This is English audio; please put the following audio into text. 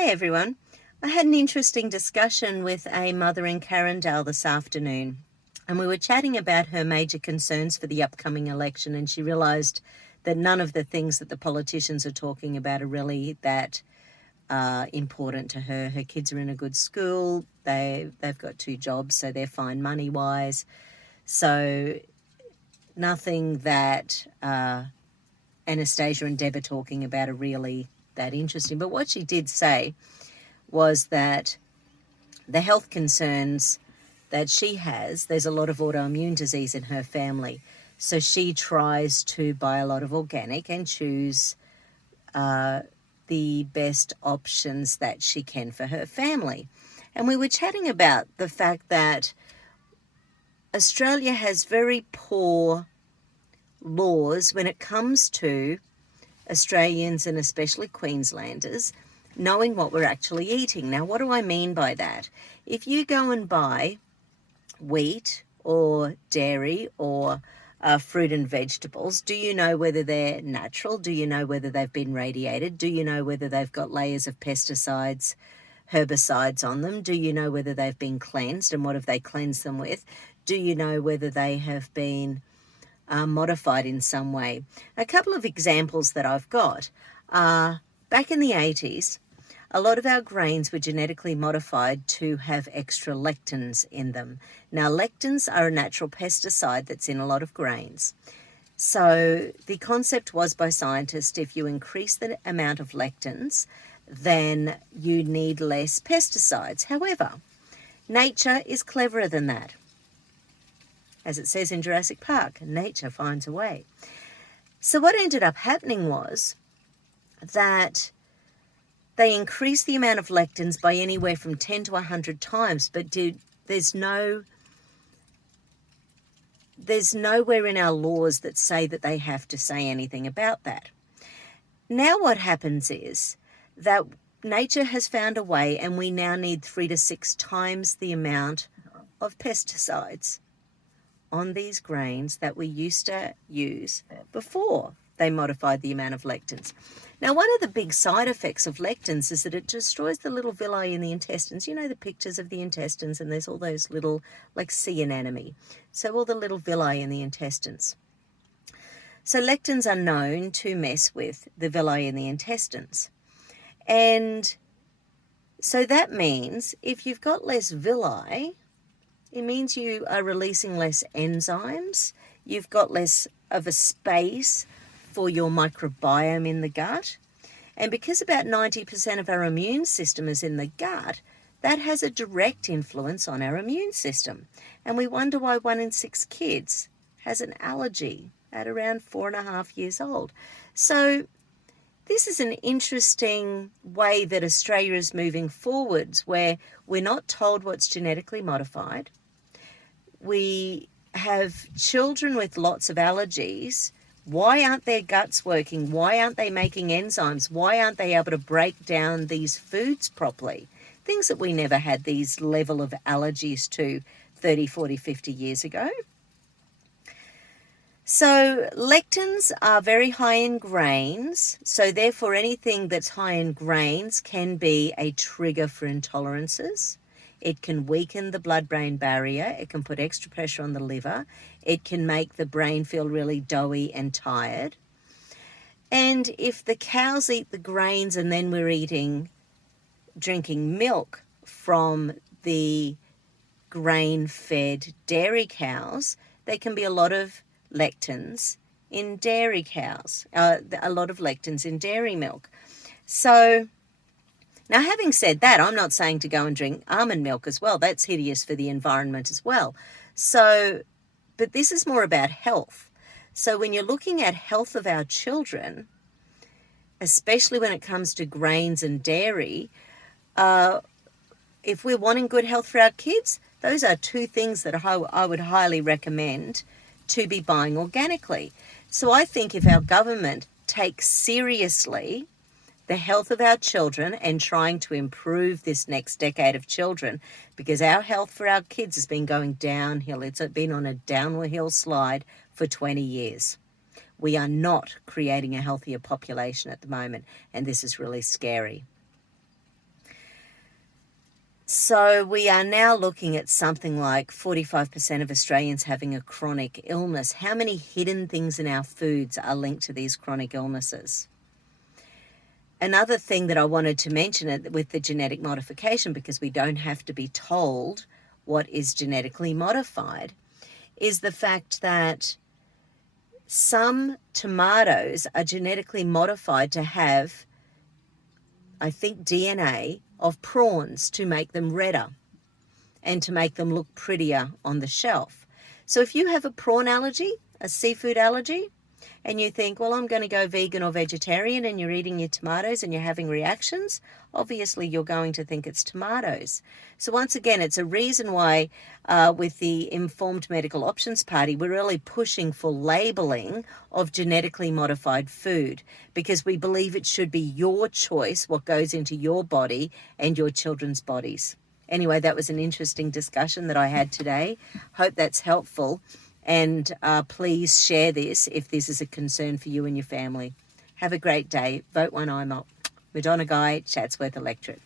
Hi everyone. I had an interesting discussion with a mother in Carindale this afternoon, and we were chatting about her major concerns for the upcoming election, and she realised that none of the things that the politicians are talking about are really that important to her. Her kids are in a good school, they've got 2 jobs, so they're fine money-wise. So nothing that Anastasia and Deb are talking about are really that interesting. But what she did say was that the health concerns that she has, there's a lot of autoimmune disease in her family. So she tries to buy a lot of organic and choose the best options that she can for her family. And we were chatting about the fact that Australia has very poor laws when it comes to Australians and especially Queenslanders knowing what we're actually eating. Now, what do I mean by that? If you go and buy wheat or dairy or fruit and vegetables, do you know whether they're natural? Do you know whether they've been radiated? Do you know whether they've got layers of pesticides, herbicides on them? Do you know whether they've been cleansed, and what have they cleansed them with? Do you know whether they have been modified in some way? A couple of examples that I've got are back in the 80s, a lot of our grains were genetically modified to have extra lectins in them. Now, lectins are a natural pesticide that's in a lot of grains. So the concept was by scientists, if you increase the amount of lectins, then you need less pesticides. However, nature is cleverer than that. As it says in Jurassic Park, nature finds a way. So what ended up happening was that they increased the amount of lectins by anywhere from 10 to 100 times, but there's nowhere in our laws that say that they have to say anything about that. Now what happens is that nature has found a way, and we now need 3 to 6 times the amount of pesticides on these grains that we used to use before they modified the amount of lectins. Now, one of the big side effects of lectins is that it destroys the little villi in the intestines. You know the pictures of the intestines, and there's all those little, like sea anemone. So all the little villi in the intestines. So lectins are known to mess with the villi in the intestines. And so that means if you've got less villi, it means you are releasing less enzymes. You've got less of a space for your microbiome in the gut. And because about 90% of our immune system is in the gut, that has a direct influence on our immune system. And we wonder why 1 in 6 kids has an allergy at around 4.5 years old. So this is an interesting way that Australia is moving forwards, where we're not told what's genetically modified. We have children with lots of allergies. Why aren't their guts working? Why aren't they making enzymes? Why aren't they able to break down these foods properly? Things that we never had these level of allergies to 30, 40, 50 years ago. So lectins are very high in grains. So therefore anything that's high in grains can be a trigger for intolerances. It can weaken the blood-brain barrier. It can put extra pressure on the liver. It can make the brain feel really doughy and tired. And if the cows eat the grains and then we're drinking milk from the grain-fed dairy cows, there can be a lot of lectins in dairy cows, a lot of lectins in dairy milk. So now, having said that, I'm not saying to go and drink almond milk as well. That's hideous for the environment as well. So, but this is more about health. So when you're looking at health of our children, especially when it comes to grains and dairy, if we're wanting good health for our kids, those are 2 things that I would highly recommend to be buying organically. So I think if our government takes seriously the health of our children and trying to improve this next decade of children, because our health for our kids has been going downhill. It's been on a downhill slide for 20 years. We are not creating a healthier population at the moment, and this is really scary. So we are now looking at something like 45% of Australians having a chronic illness. How many hidden things in our foods are linked to these chronic illnesses? Another thing that I wanted to mention with the genetic modification, because we don't have to be told what is genetically modified, is the fact that some tomatoes are genetically modified to have, I think, DNA of prawns to make them redder and to make them look prettier on the shelf. So if you have a prawn allergy, a seafood allergy, and you think, well, I'm going to go vegan or vegetarian, and you're eating your tomatoes and you're having reactions, obviously you're going to think it's tomatoes. So once again, it's a reason why with the Informed Medical Options Party, we're really pushing for labeling of genetically modified food, because we believe it should be your choice what goes into your body and your children's bodies. Anyway, that was an interesting discussion that I had today. Hope that's helpful. And please share this if this is a concern for you and your family. Have a great day. Vote one I'm up. Madonna Guy, Chatsworth Electorate.